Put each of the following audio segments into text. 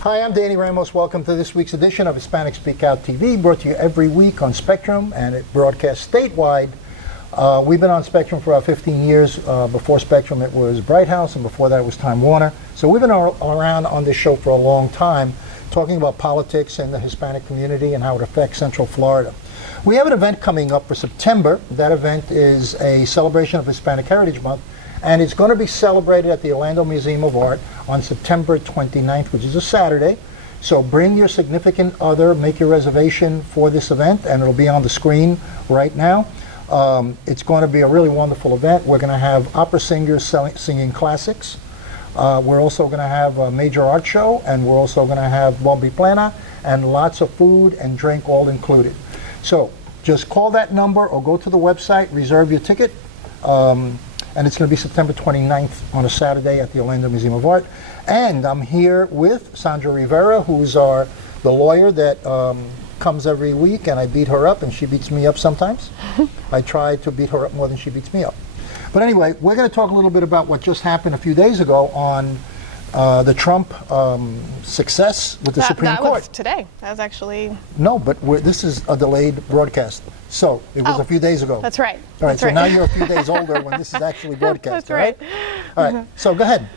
Hi, I'm Danny Ramos. Welcome to this week's edition of Hispanic Speak Out TV, brought to you every week on Spectrum, and it broadcasts statewide. We've been on Spectrum for about 15 years. Before Spectrum, it was Bright House, and before that, it was Time Warner. So we've been around on this show for a long time, talking about politics and the Hispanic community and how it affects Central Florida. We have an event coming up for September. That event is a celebration of Hispanic Heritage Month, and it's going to be celebrated at the Orlando Museum of Art on September 29th, which is a Saturday. So bring your significant other, make your reservation for this event, and it'll be on the screen right now. It's going to be a really wonderful event. We're going to have opera singers singing classics. We're also going to have a major art show, and we're also going to have bombi plena and lots of food and drink all included. So just call that number or go to the website, reserve your ticket. And it's going to be September 29th on a Saturday at the Orlando Museum of Art. And I'm here with Sandra Rivera, who's the lawyer that comes every week, and I beat her up, and she beats me up sometimes. I try to beat her up more than she beats me up. But anyway, we're going to talk a little bit about what just happened a few days ago on the Trump success with the Supreme Court. That was today. That was actually... No, but this is a delayed broadcast. So it was a few days ago. That's right. All right, That's so right. now you're a few days older when this is actually broadcast. That's right. All right, so go ahead.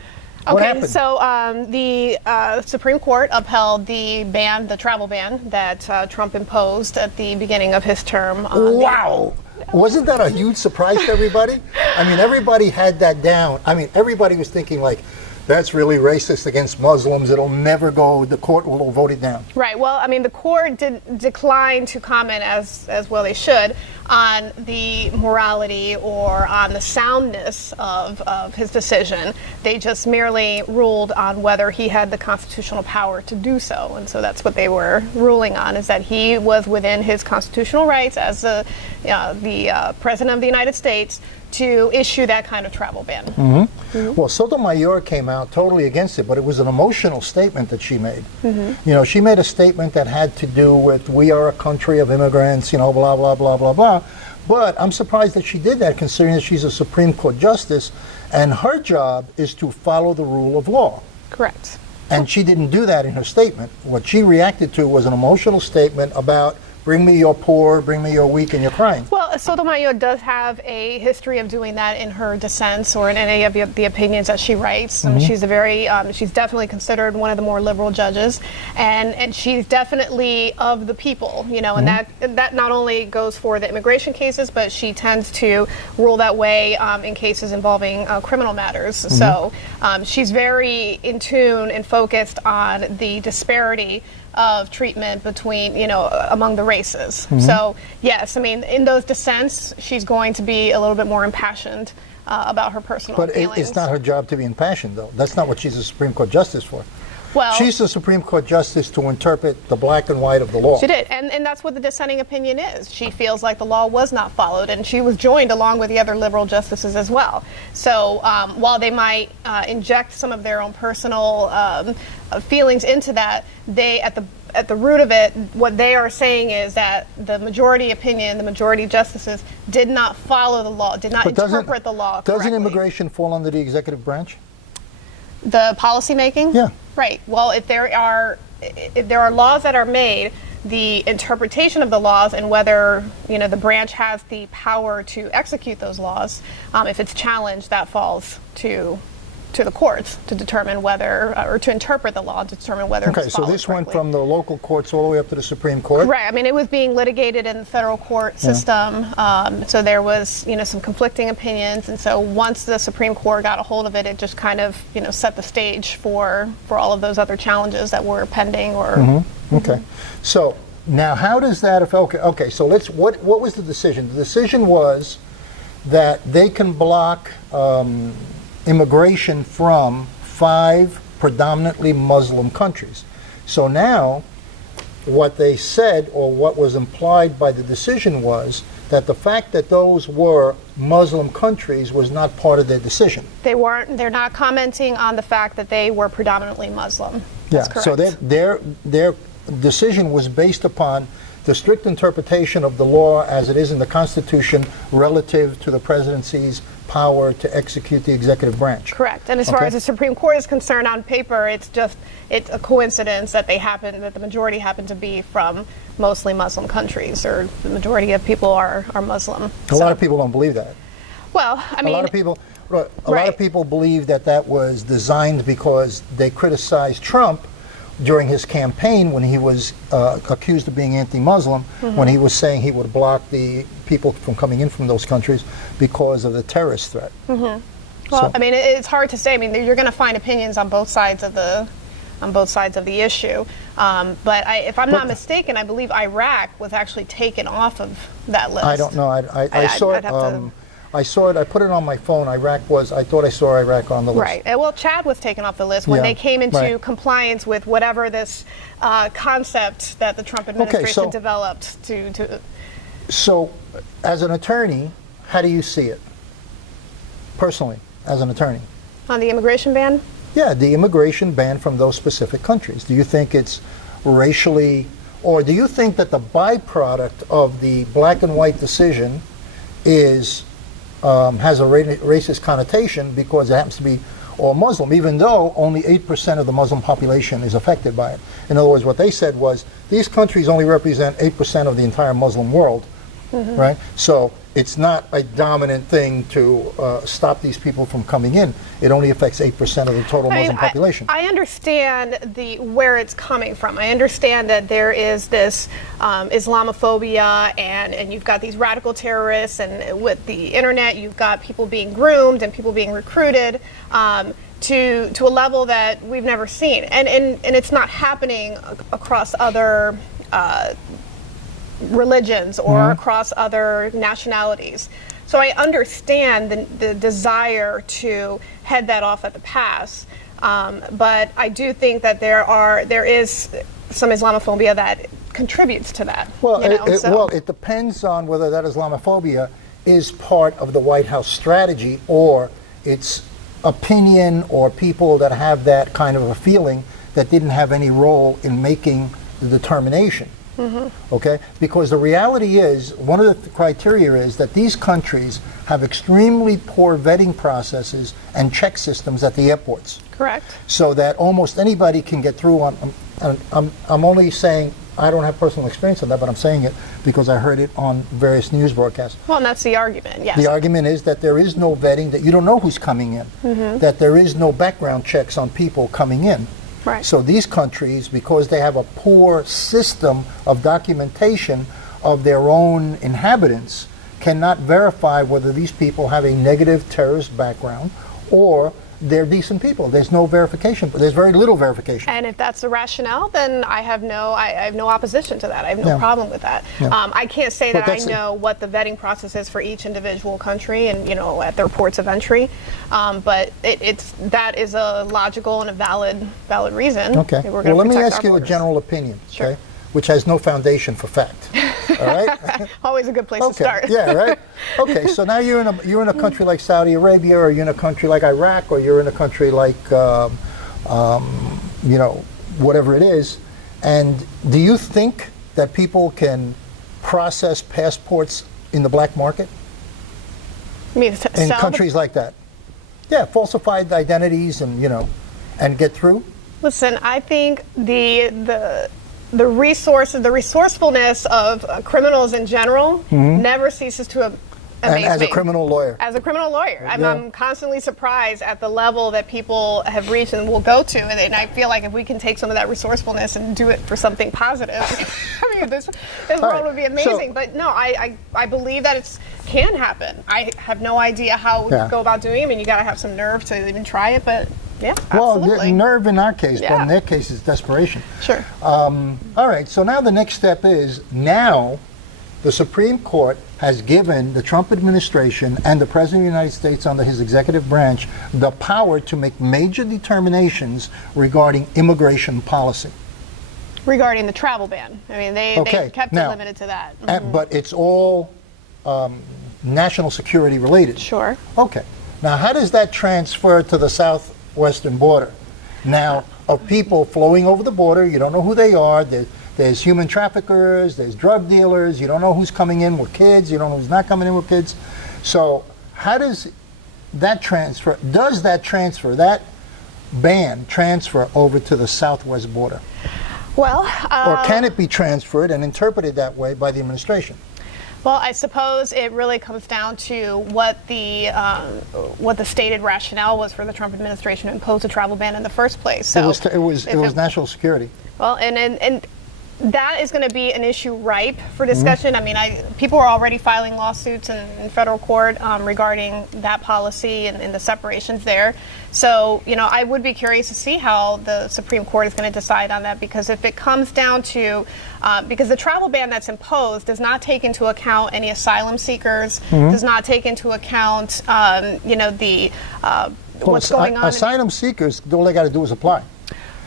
What Okay, happened? so the Supreme Court upheld the ban, the travel ban that Trump imposed at the beginning of his term. Wow. Wasn't that a huge surprise to everybody? I mean, everybody had that down. I mean, everybody was thinking like, that's really racist against Muslims. It'll never go. The court will vote it down. Right. Well, I mean, the court did decline to comment, as well they should, on the morality or on the soundness of his decision. They just merely ruled on whether he had the constitutional power to do so. And so that's what they were ruling on, is that he was within his constitutional rights as the President of the United States to issue that kind of travel ban. Well, Sotomayor came out totally against it, but it was an emotional statement that she made. You know, she made a statement that had to do with, we are a country of immigrants, you know, blah, blah, blah, blah, blah. But I'm surprised that she did that, considering that she's a Supreme Court justice, and her job is to follow the rule of law. Correct. And she didn't do that in her statement. What she reacted to was an emotional statement about, bring me your poor, bring me your weak, and your crying. Well, Sotomayor does have a history of doing that in her dissents or in any of the opinions that she writes. She's a very, she's definitely considered one of the more liberal judges, and she's definitely of the people, you know, and that not only goes for the immigration cases, but she tends to rule that way in cases involving criminal matters. So she's very in tune and focused on the disparity of treatment between, you know, among the races. So, yes, I mean, in those dissents, she's going to be a little bit more impassioned about her personal feelings. But it's not her job to be impassioned, though. That's not what she's a Supreme Court justice for. Well, she's the Supreme Court justice to interpret the black and white of the law. She did, and that's what the dissenting opinion is. She feels like the law was not followed, and she was joined along with the other liberal justices as well. So while they might inject some of their own personal feelings into that, they, at the root of it, what they are saying is that the majority opinion, the majority justices, did not follow the law, did not interpret the law correctly. Doesn't immigration fall under the executive branch? The policy making? Yeah. Right. Well, if there are laws that are made, the interpretation of the laws and whether, you know, the branch has the power to execute those laws, if it's challenged, that falls to the courts to determine whether, or to interpret the law to determine whether it's followed Okay, so this went correctly. from the local courts all the way up to the Supreme Court? Right. I mean, it was being litigated in the federal court system, so there was, you know, some conflicting opinions, and so once the Supreme Court got a hold of it, it just kind of, you know, set the stage for all of those other challenges that were pending. Or Okay. So now, how does that affect? Okay. So what was the decision? The decision was that they can block immigration from 5 predominantly Muslim countries. So now, what they said, or what was implied by the decision, was that the fact that those were Muslim countries was not part of their decision. they're not commenting on the fact that they were predominantly Muslim. That's correct. So their decision was based upon the strict interpretation of the law as it is in the Constitution relative to the presidency's power to execute the executive branch. Correct. And as far Okay. as the Supreme Court is concerned, on paper, it's a coincidence that the majority happen to be from mostly Muslim countries, or the majority of people are Muslim. A lot of people don't believe that. Well, I mean, A lot of people, a lot Right. of people believe that that was designed because they criticized Trump during his campaign when he was accused of being anti-Muslim, when he was saying he would block the people from coming in from those countries because of the terrorist threat. well, so- I mean, it's hard to say. I mean, you're going to find opinions on both sides of the issue. But if I'm not mistaken, I believe Iraq was actually taken off of that list. I don't know. I saw I'd it. have to- I saw it. I put it on my phone. I thought I saw Iraq on the list. Right. Well, Chad was taken off the list when Yeah, they came into right. compliance with whatever this concept that the Trump administration developed to. So, as an attorney, how do you see it? Personally, as an attorney. On the immigration ban? Yeah, the immigration ban from those specific countries. Do you think it's racially, or do you think that the byproduct of the black and white decision is has a racist connotation because it happens to be all Muslim, even though only 8% of the Muslim population is affected by it? In other words, what they said was these countries only represent 8% of the entire Muslim world, right? So it's not a dominant thing to stop these people from coming in. It only affects 8% of the total Muslim population. I understand where it's coming from. I understand that there is this Islamophobia, and you've got these radical terrorists, and with the internet, you've got people being groomed and people being recruited to a level that we've never seen, and it's not happening across other religions or across other nationalities. So I understand the desire to head that off at the pass, but I do think that there is some Islamophobia that contributes to that. Well, so. it depends on whether that Islamophobia is part of the White House strategy or it's opinion or people that have that kind of a feeling that didn't have any role in making the determination. Okay? Because the reality is, one of the criteria is that these countries have extremely poor vetting processes and check systems at the airports. Correct. So that almost anybody can get through on, I'm only saying, I don't have personal experience on that, but I'm saying it because I heard it on various news broadcasts. Well, and that's the argument, yes. The argument is that there is no vetting, that you don't know who's coming in, that there is no background checks on people coming in. Right. So these countries, because they have a poor system of documentation of their own inhabitants, cannot verify whether these people have a negative terrorist background or they're decent people. There's no verification. There's very little verification. And if that's the rationale, then I have no opposition to that. I have no Yeah. problem with that. Yeah. I can't say But that I that's know what the vetting process is for each individual country and at their ports of entry, but that is a logical and a valid reason. Okay. We're Well, gonna let me protect ask our you a borders. general opinion, Sure. okay, which has no foundation for fact. All right? Always a good place to Okay. start. Yeah, right. Okay, so now you're in a country like Saudi Arabia, or you're in a country like Iraq, or you're in a country like whatever it is. And do you think that people can process passports in the black market I mean, in countries like that? Yeah, falsified identities and get through? Listen, I think the resourcefulness of criminals in general never ceases to amaze And as me. a criminal lawyer. As a criminal lawyer, Yeah. I'm constantly surprised at the level that people have reached and will go to, and I feel like if we can take some of that resourcefulness and do it for something positive, I mean, this world right, would be amazing. so- But no, I believe that it can happen. I have no idea how we Yeah. go about doing it. I mean, you got to have some nerve to even try it, but yeah, Well, absolutely. nerve in our case, but Yeah. in their case, it's desperation. Sure. All right, so now the next step is now the Supreme Court has given the Trump administration and the President of the United States under his executive branch the power to make major determinations regarding immigration policy. Regarding the travel ban, I mean, they kept it now, limited to that. But it's all national security related. Sure. Okay. Now, how does that transfer to the southwestern border? Now, of people flowing over the border, you don't know who they are. There's human traffickers, there's drug dealers, you don't know who's coming in with kids, you don't know who's not coming in with kids. So how does that transfer, does that transfer, that ban transfer over to the southwest border? Well, Or can it be transferred and interpreted that way by the administration? well, I suppose it really comes down to what the stated rationale was for the Trump administration to impose a travel ban in the first place. So It was national security. well, and that is going to be an issue ripe for discussion. I mean, people are already filing lawsuits in federal court regarding that policy and the separations there. So, I would be curious to see how the Supreme Court is going to decide on that, because if it comes down to, because the travel ban that's imposed does not take into account any asylum seekers, does not take into account, what's going on. Asylum seekers, all they got to do is apply.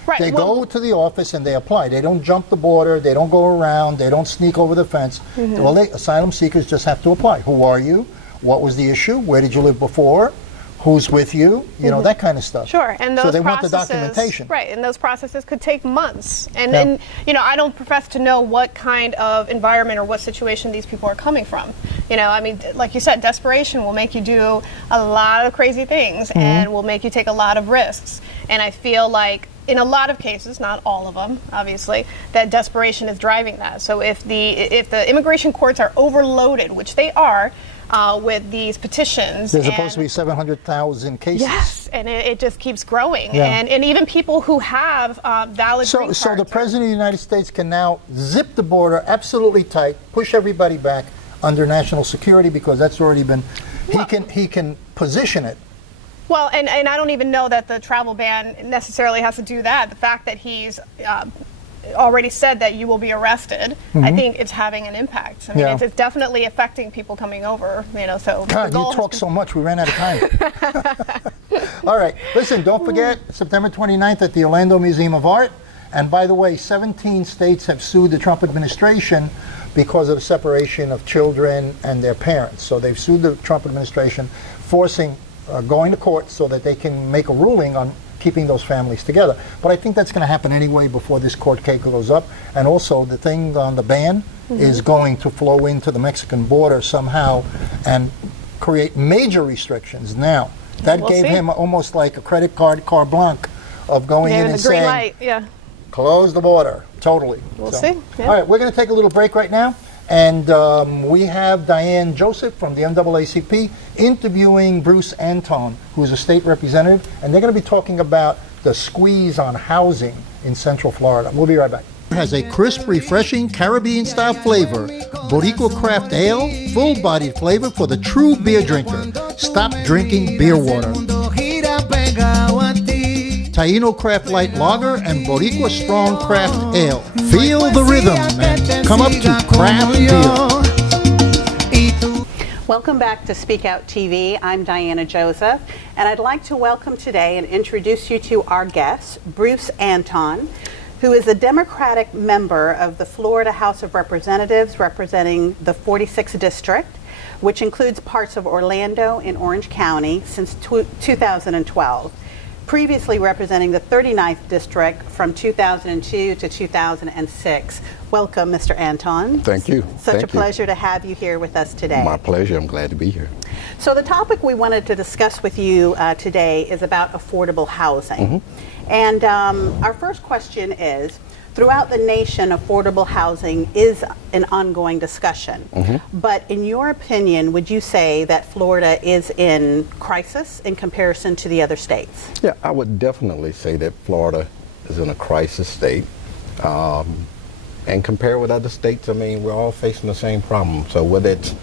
Right. They go to the office and they apply. They don't jump the border. They don't go around. They don't sneak over the fence. Asylum seekers just have to apply. Who are you? What was the issue? Where did you live before? Who's with you? That kind of stuff. Sure, and those so they want processes, the documentation. Right, and those processes could take months. And I don't profess to know what kind of environment or what situation these people are coming from. I mean, like you said, desperation will make you do a lot of crazy things and will make you take a lot of risks. And I feel like in a lot of cases, not all of them, obviously, that desperation is driving that. So if the immigration courts are overloaded, which they are, with these petitions. There's supposed to be 700,000 cases. Yes, and it just keeps growing. Yeah. And even people who have valid green cards. So the President of the United States can now zip the border absolutely tight, push everybody back under national security, because that's already been, he can position it. Well, and I don't even know that the travel ban necessarily has to do that. The fact that he's already said that you will be arrested, I think it's having an impact. I mean, it's definitely affecting people coming over, so. God, you talk so much, we ran out of time. All right, listen, don't forget, September 29th at the Orlando Museum of Art. And by the way, 17 states have sued the Trump administration because of the separation of children and their parents. So they've sued the Trump administration, going to court so that they can make a ruling on keeping those families together. But I think that's going to happen anyway before this court case goes up. And also the thing on the ban is going to flow into the Mexican border somehow and create major restrictions. Now, that We'll gave see. him almost like a credit card blanc of going in and the green saying, light, close the border, totally. We'll see. Yeah. All right, we're going to take a little break right now. And we have Diane Joseph from the NAACP interviewing Bruce Anton, who is a state representative, and they're going to be talking about the squeeze on housing in Central Florida. We'll be right back. It has a crisp, refreshing Caribbean-style flavor. Boricua Craft Ale, full-bodied flavor for the true beer drinker. Stop drinking beer water. Taino Craft Light Lager and Boricua Strong Craft Ale. Feel the rhythm and come up to craft beer. Welcome back to Speak Out TV. I'm Diana Joseph, and I'd like to welcome today and introduce you to our guest, Bruce Anton, who is a Democratic member of the Florida House of Representatives representing the 46th District, which includes parts of Orlando and Orange County since 2012. Previously representing the 39th District from 2002 to 2006. Welcome, Mr. Anton. Thank you. Such a pleasure to have you here with us today. My pleasure. I'm glad to be here. So the topic we wanted to discuss with you today is about affordable housing. And our first question is, throughout the nation, affordable housing is an ongoing discussion. But in your opinion, would you say that Florida is in crisis in comparison to the other states? Yeah, I would definitely say that Florida is in a crisis state. And compared with other states, I mean, we're all facing the same problem. So whether it's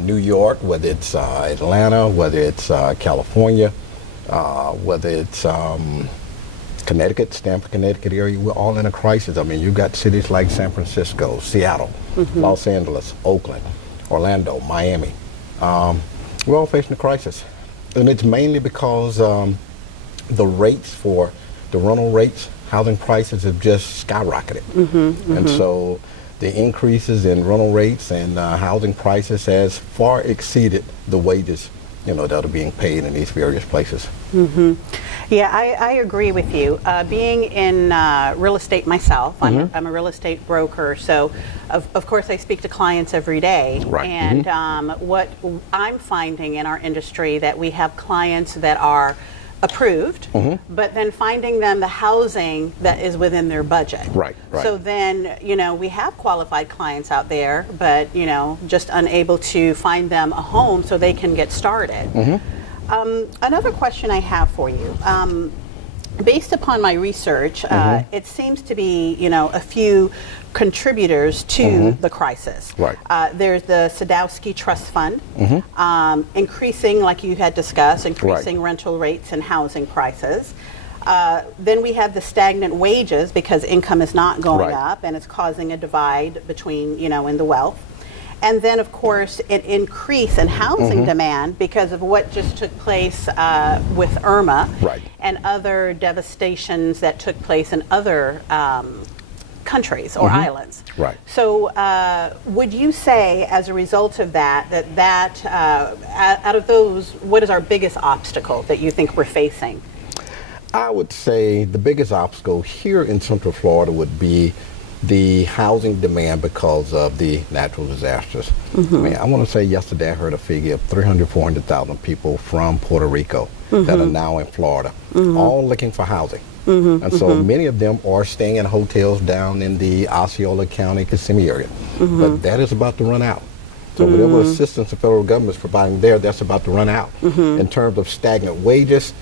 New York, whether it's Atlanta, whether it's California, whether it's Connecticut, Stamford, Connecticut area, we're all in a crisis. I mean, you've got cities like San Francisco, Seattle, Los Angeles, Oakland, Orlando, Miami. We're all facing a crisis. And it's mainly because the rates for the rental rates, housing prices have just skyrocketed. And so the increases in rental rates and housing prices has far exceeded the wages that are being paid in these various places. Yeah, I agree with you. Being in real estate myself, I'm a real estate broker, so of course I speak to clients every day. Right. And what I'm finding in our industry that we have clients that are approved, but then finding them the housing that is within their budget. Right, right. So then, we have qualified clients out there, but, just unable to find them a home so they can get started. Another question I have for you. Based upon my research, it seems to be, a few contributors to the crisis. Right. There's the Sadowski Trust Fund, increasing, like you had discussed, increasing rental rates and housing prices. Then we have the stagnant wages because income is not going Right. up, and it's causing a divide between, in the wealth. And then, of course, an increase in housing demand because of what just took place with Irma Right. and other devastations that took place in other countries or islands. Right. So would you say, as a result of that, out of those, what is our biggest obstacle that you think we're facing? I would say the biggest obstacle here in Central Florida would be the housing demand because of the natural disasters. I mean, I want to say yesterday I heard a figure of 300,000, 400,000 people from Puerto Rico that are now in Florida, all looking for housing. And so many of them are staying in hotels down in the Osceola County, Kissimmee area. But that is about to run out. So whatever assistance the federal government is providing there, that's about to run out. In terms of stagnant wages,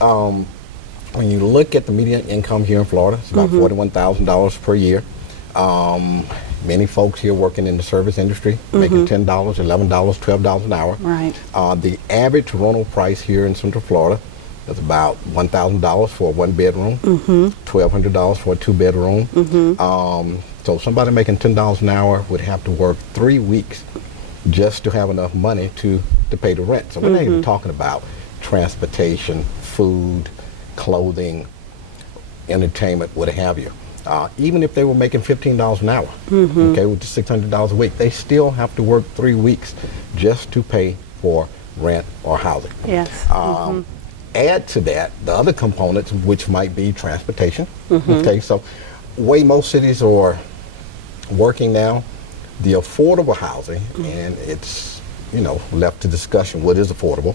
when you look at the median income here in Florida, it's about $41,000 per year. Many folks here working in the service industry, making $10, $11, $12 an hour. Right. The average rental price here in Central Florida is about $1,000 for a one bedroom, $1,200 for a two bedroom. So somebody making $10 an hour would have to work 3 weeks just to have enough money to pay the rent. So we're not even talking about transportation, food, clothing, entertainment, what have you. Even if they were making $15 an hour, okay, with the $600 a week, they still have to work 3 weeks just to pay for rent or housing. Yes. Add to that the other components, which might be transportation. Okay, so way most cities are working now, the affordable housing, and it's left to discussion what is affordable,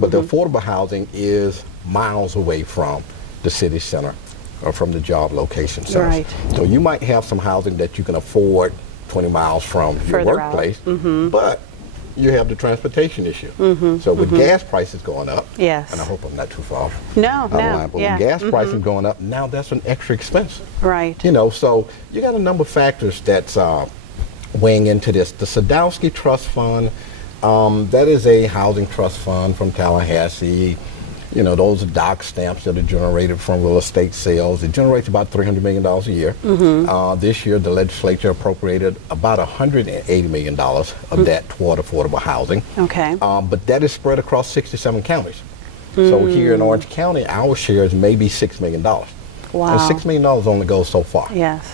but the affordable housing is miles away from the city center or from the job location centers. Right. So you might have some housing that you can afford 20 miles from your Further out. workplace, but you have the transportation issue. So with gas prices going up, Yes. and I hope I'm not too far No, out of line, but yeah. with gas prices going up, now that's an extra expense. Right. So you got a number of factors that's weighing into this. The Sadowski Trust Fund, that is a housing trust fund from Tallahassee. Those are dock stamps that are generated from real estate sales. It generates about $300 million a year. This year, the legislature appropriated about $180 million of that toward affordable housing. Okay. But that is spread across 67 counties. So here in Orange County, our shares may be $6 million. Wow. And $6 million only goes so far. Yes.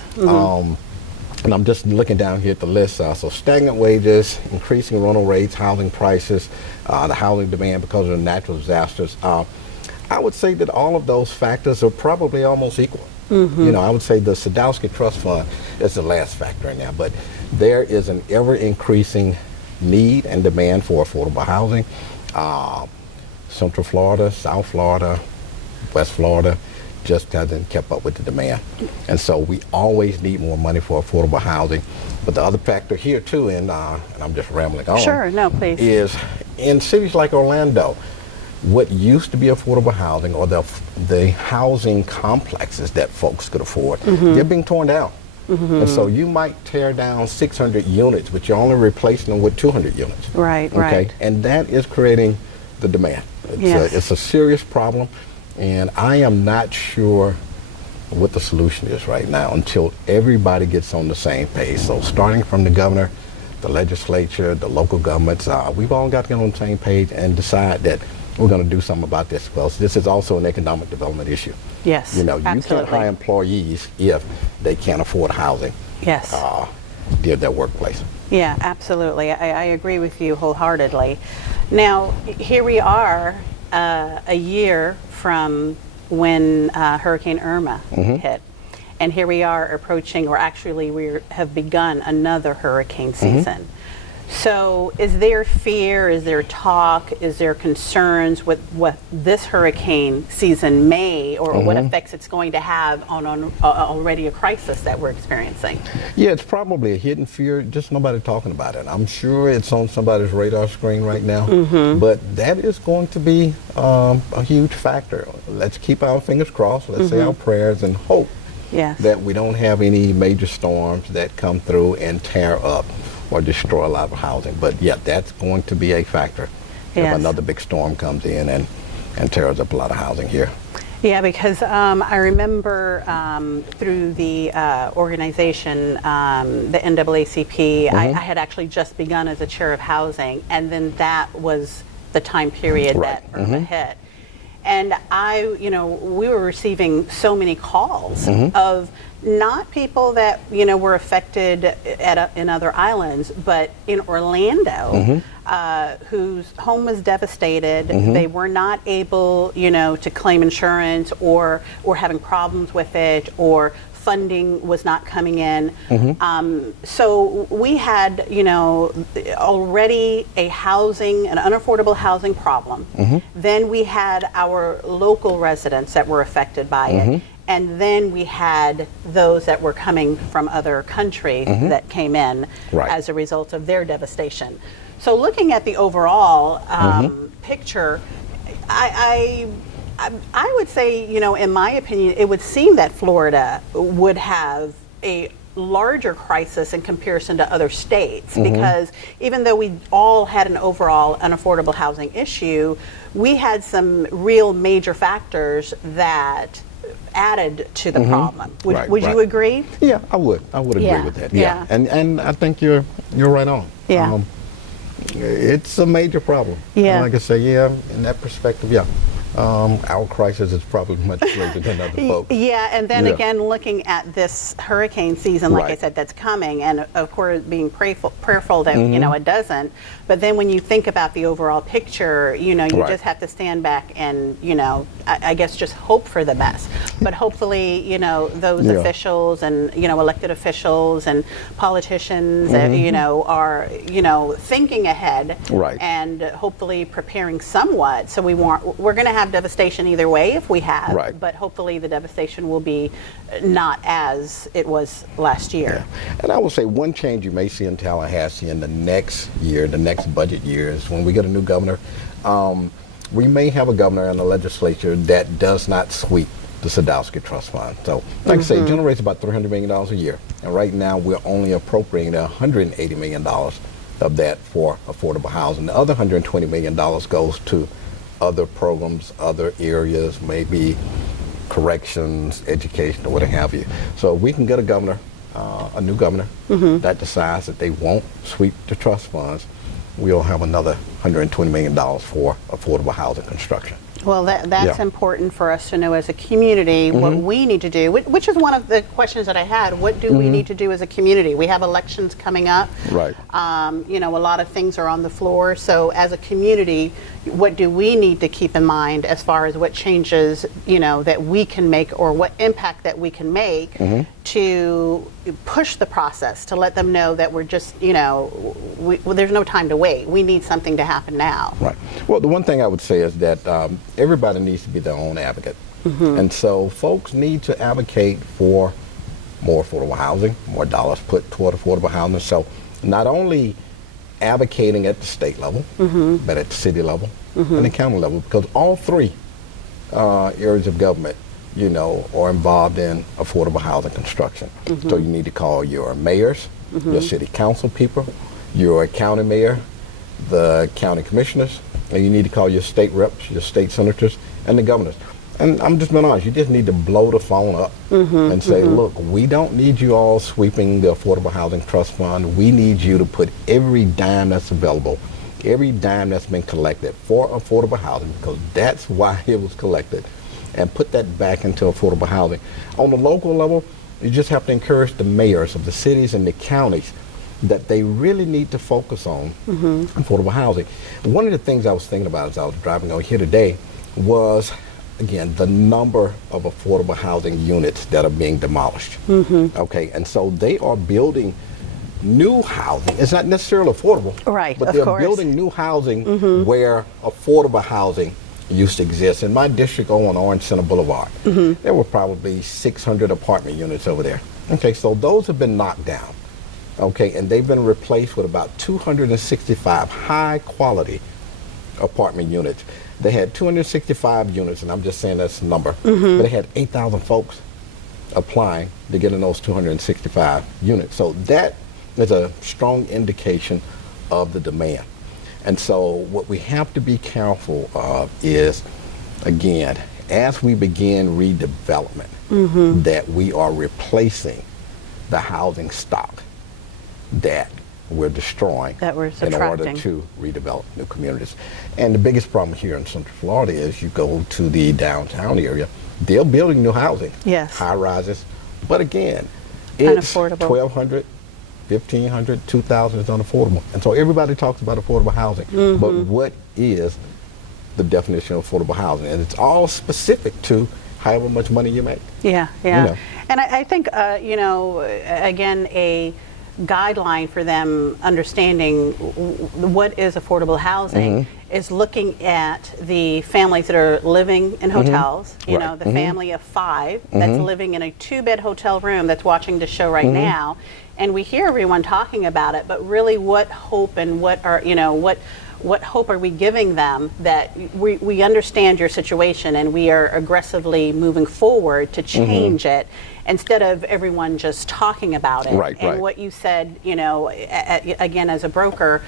And I'm just looking down here at the list. So stagnant wages, increasing rental rates, housing prices, the housing demand because of the natural disasters. I would say that all of those factors are probably almost equal. I would say the Sadowski Trust Fund is the last factor in there, but there is an ever-increasing need and demand for affordable housing. Central Florida, South Florida, West Florida just hasn't kept up with the demand. And so we always need more money for affordable housing. But the other factor here too, and I'm just rambling on, Sure, no, please. is in cities like Orlando, what used to be affordable housing or the housing complexes that folks could afford, they're being torn down. And so you might tear down 600 units, but you're only replacing them with 200 units. Right, Okay, right. and that is creating the demand. It's a serious problem. And I am not sure what the solution is right now until everybody gets on the same page. So starting from the governor, the legislature, the local governments, we've all got to get on the same page and decide that we're going to do something about this. Well, this is also an economic development issue. Yes, You can't absolutely. hire employees if they can't afford housing Yes. near their workplace. Yeah, absolutely. I agree with you wholeheartedly. Now, here we are a year from when Hurricane Irma hit. And here we are approaching, or actually we have begun another hurricane season. So is there fear, is there talk, is there concerns with what this hurricane season may, or what effects it's going to have on already a crisis that we're experiencing? Yeah, it's probably a hidden fear, just nobody talking about it. I'm sure it's on somebody's radar screen right now, but that is going to be a huge factor. Let's keep our fingers crossed, let's say our prayers and hope that we don't have any major storms that come through and tear up or destroy a lot of housing. But yeah, that's going to be a factor if another big storm comes in and tears up a lot of housing here. Yeah, because I remember through the organization, the NAACP, I had actually just begun as a chair of housing, and then that was the time period that Irma hit. And we were receiving so many calls of not people that, were affected in other islands, but in Orlando, whose home was devastated. They were not able, to claim insurance or having problems with it, or funding was not coming in. So we had, already an unaffordable housing problem. Then we had our local residents that were affected by it. And then we had those that were coming from other countries that came in as a result of their devastation. So looking at the overall picture, I would say, in my opinion, it would seem that Florida would have a larger crisis in comparison to other states, because even though we all had an overall unaffordable housing issue, we had some real major factors that added to the problem. Would you agree? Yeah, I would agree with that. Yeah. And I think you're right on. Yeah. It's a major problem. Yeah. And like I say, in that perspective, our crisis is probably much greater than other folks. Yeah, and then again, looking at this hurricane season, like I said, that's coming, and of course being prayerful that it doesn't. But then when you think about the overall picture, you just have to stand back and I guess just hope for the best. But hopefully, those officials and elected officials and politicians, are thinking ahead, and hopefully preparing somewhat. So we're going to have devastation either way if we have, but hopefully the devastation will be not as it was last year. And I will say one change you may see in Tallahassee in the next year, the next budget year, is when we get a new governor, we may have a governor and a legislature that does not sweep the Sadowski Trust Fund. So, like I say, it generates about $300 million a year. And right now we're only appropriating $180 million of that for affordable housing. The other $120 million goes to other programs, other areas, maybe corrections, education, or what have you. So we can get a governor, a new governor, that decides that they won't sweep the trust funds, we'll have another $120 million for affordable housing construction. Well, that's important for us to know as a community what we need to do, which is one of the questions that I had. What do we need to do as a community? We have elections coming up. Right. A lot of things are on the floor. So as a community, what do we need to keep in mind as far as what changes, that we can make, or what impact that we can make to push the process, to let them know that we're just, there's no time to wait. We need something to happen now. Right. Well, the one thing I would say is that everybody needs to be their own advocate. And so folks need to advocate for more affordable housing, more dollars put toward affordable housing. So not only advocating at the state level, but at the city level and the county level, because all three areas of government, are involved in affordable housing construction. So you need to call your mayors, your city council people, your county mayor, the county commissioners, and you need to call your state reps, your state senators, and the governors. And I'm just being honest, you just need to blow the phone up and say, look, we don't need you all sweeping the Affordable Housing Trust Fund. We need you to put every dime that's available, every dime that's been collected for affordable housing, because that's why it was collected, and put that back into affordable housing. On the local level, you just have to encourage the mayors of the cities and the counties that they really need to focus on affordable housing. One of the things I was thinking about as I was driving over here today was again, the number of affordable housing units that are being demolished. Okay, and so they are building new housing. It's not necessarily affordable, Right, but of they're course. building new housing where affordable housing used to exist. In my district on Orange Center Boulevard, there were probably 600 apartment units over there. Okay, so those have been knocked down. Okay, and they've been replaced with about 265 high quality apartment units. They had 265 units, and I'm just saying that's the number, but they had 8,000 folks applying to get in those 265 units. So that is a strong indication of the demand. And so what we have to be careful of is, again, as we begin redevelopment, that we are replacing the housing stock that we're destroying That we're in order subtracting. to redevelop new communities. And the biggest problem here in Central Florida is you go to the downtown area, they're building new housing, Yes. high rises, but again, it's Unaffordable. 1,200, 1,500, 2,000 is unaffordable. And so everybody talks about affordable housing, but what is the definition of affordable housing? And it's all specific to however much money you make. Yeah, yeah. know. And I think, again, a guideline for them understanding what is affordable housing is looking at the families that are living in hotels, you know, Right. the family of 5 that's living in a 2-bed hotel room that's watching the show right now. And we hear everyone talking about it, but really what hope and what hope are we giving them that we understand your situation and we are aggressively moving forward to change it instead of everyone just talking about it. Right, and right. what you said, again, as a broker,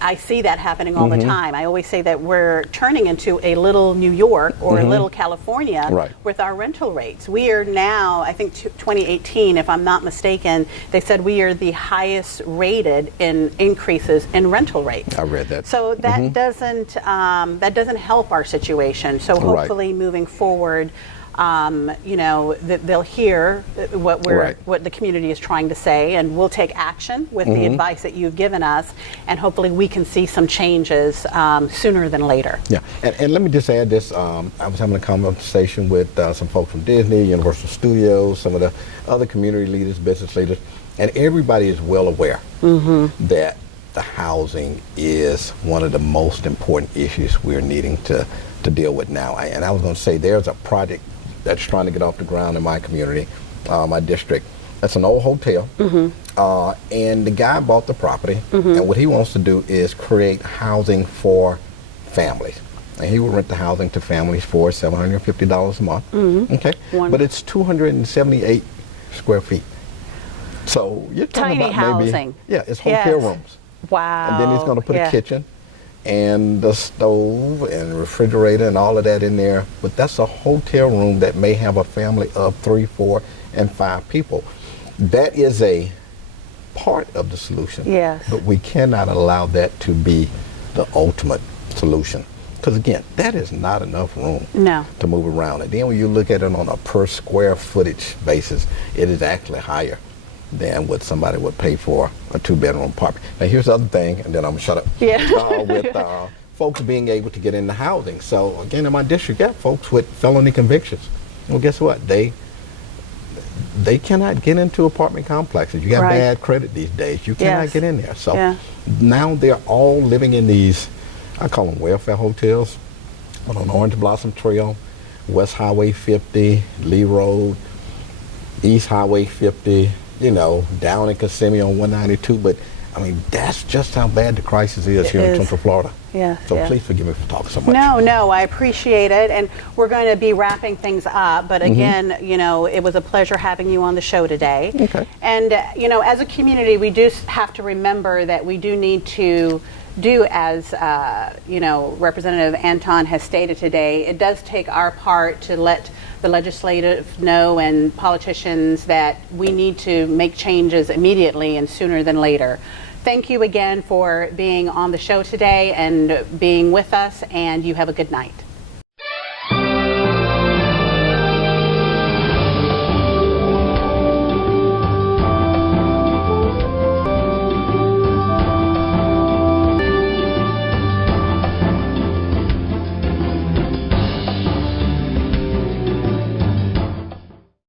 I see that happening all the time. I always say that we're turning into a little New York or a little California Right. with our rental rates. We are now, I think 2018, if I'm not mistaken, they said we are the highest rated in increases in rental rates. I read that. So that doesn't help our situation. So Right. hopefully moving forward, that they'll hear Right. what the community is trying to say, and we'll take action with the advice that you've given us, and hopefully we can see some changes sooner than later. Yeah, and let me just add this. I was having a conversation with some folks from Disney, Universal Studios, some of the other community leaders, business leaders, and everybody is well aware that the housing is one of the most important issues we're needing to deal with now. And I was going to say there's a project that's trying to get off the ground in my community, my district. That's an old hotel, and the guy bought the property, and what he wants to do is create housing for families. And he would rent the housing to families for $750 a month. Okay, Wonderful. but it's 278 square feet. So you're talking Tiny about maybe, housing. yeah, it's hotel Yes. rooms. Wow. And then he's going to put Yeah. a kitchen and the stove and refrigerator and all of that in there. But that's a hotel room that may have a family of 3, 4, and 5 people. That is a part of the solution. Yes. But we cannot allow that to be the ultimate solution. Because again, that is not enough room No. to move around. And then when you look at it on a per square footage basis, it is actually higher than what somebody would pay for a 2-bedroom apartment. Now here's the other thing, and then I'm gonna shut up. Yeah. With folks being able to get into housing. So again, in my district, you have folks with felony convictions. Well, guess what? They cannot get into apartment complexes. You got Right. bad credit these days. You cannot Yes. get in there. So Yeah. now they're all living in these, I call them welfare hotels, but on Orange Blossom Trail, West Highway 50, Lee Road, East Highway 50, down in Kissimmee on 192. But I mean, that's just how bad the crisis is here in is. Central Florida. Yeah, So yeah. please forgive me for talking so much. No, I appreciate it, and we're going to be wrapping things up. But again, it was a pleasure having you on the show today. Okay. And as a community, we do have to remember that we do need to do as Representative Anton has stated today. It does take our part to let the legislative know and politicians that we need to make changes immediately and sooner than later. Thank you again for being on the show today and being with us, and you have a good night.